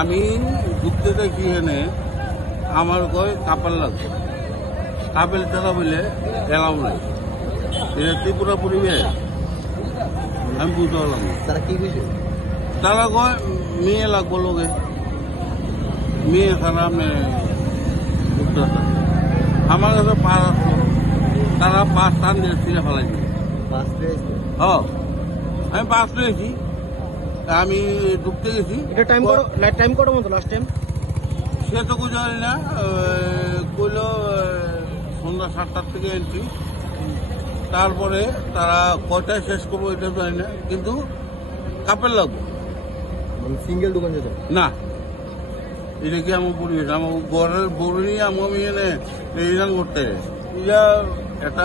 আমি ঢুকতে দেখি এনে আমার কয় কাপড় লাগবে, কাপেল টাকা বলে এলাও নাই। এটা ত্রিপুরা পরিবেশ আমি বুঝতে পারলাম না। তারা কি বিষয়? তারা কয় মেয়ে লাগবো লোকে, মেয়ে ছাড়া আমি বুঝতে পারতাম। আমার কাছে পাস আসলো, তারা পাস টান দিয়ে ছিঁড়ে ফেলাইছে। আমি পাস পেয়েছি, আমি ঢুকতে গেছি। এটা টাইম কত মতো লাস্ট টাইম? সে তো কিছু জানি না, কইল সন্ধ্যা 7টার থেকে এন্ট্রি। তারপরে তারা কয়টায় শেষ করবো এটা জানি না, কিন্তু কাপের লাগবে সিঙ্গেল দোকান যেত না। এটা কি আমার পরিবেশ, আমার ঘরের বড় নিয়ে আমি এনে রিটার্ন করতে। এটা একটা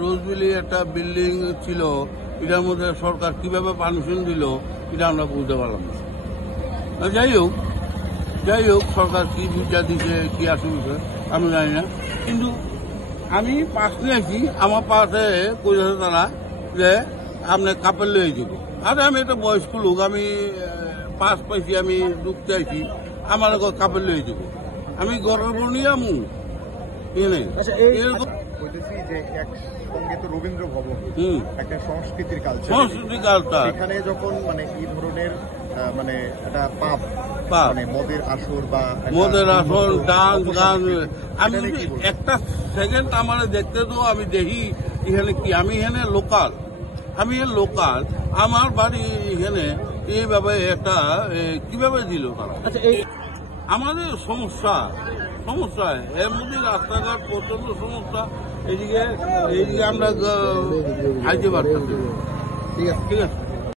রোজবিলি একটা বিল্ডিং ছিল, এটার মধ্যে সরকার কিভাবে পারমিশন দিল এটা আমরা বুঝতে পারলাম না। যাই হোক সরকার কি বুঝা দিচ্ছে কি আসবে আমি জানি না, কিন্তু আমি পাশ নিয়েছি। আমার পাশে কইছে তারা যে আপনার কাপড় লয়ে যাব। আরে আমি একটা বয়স্ক লোক, আমি পাস পাইছি, আমি ঢুকতে আইছি, আমার কাপড় লয়ে যাব। আমি ঘরের বউ নিয়ে আমু এরকম রবীন্দ্র ভবন একটা সংস্কৃতির কালচার, এখানে যখন মানে এই ধরনের মানে একটা পাপ মানে মদের আসর বা ডান্স গান, আমি একটা সেকেন্ড আমার দেখতে তো আমি দেখি এখানে কি, আমি এখানে লোকাল, আমার বাড়ি এখানে এইভাবে একটা কিভাবে দিল তারা। আমাদের সমস্যা এর মধ্যে রাস্তাঘাট প্রচন্ড সমস্যা। এইদিকে আমরা আইতে পারতাম। ঠিক আছে।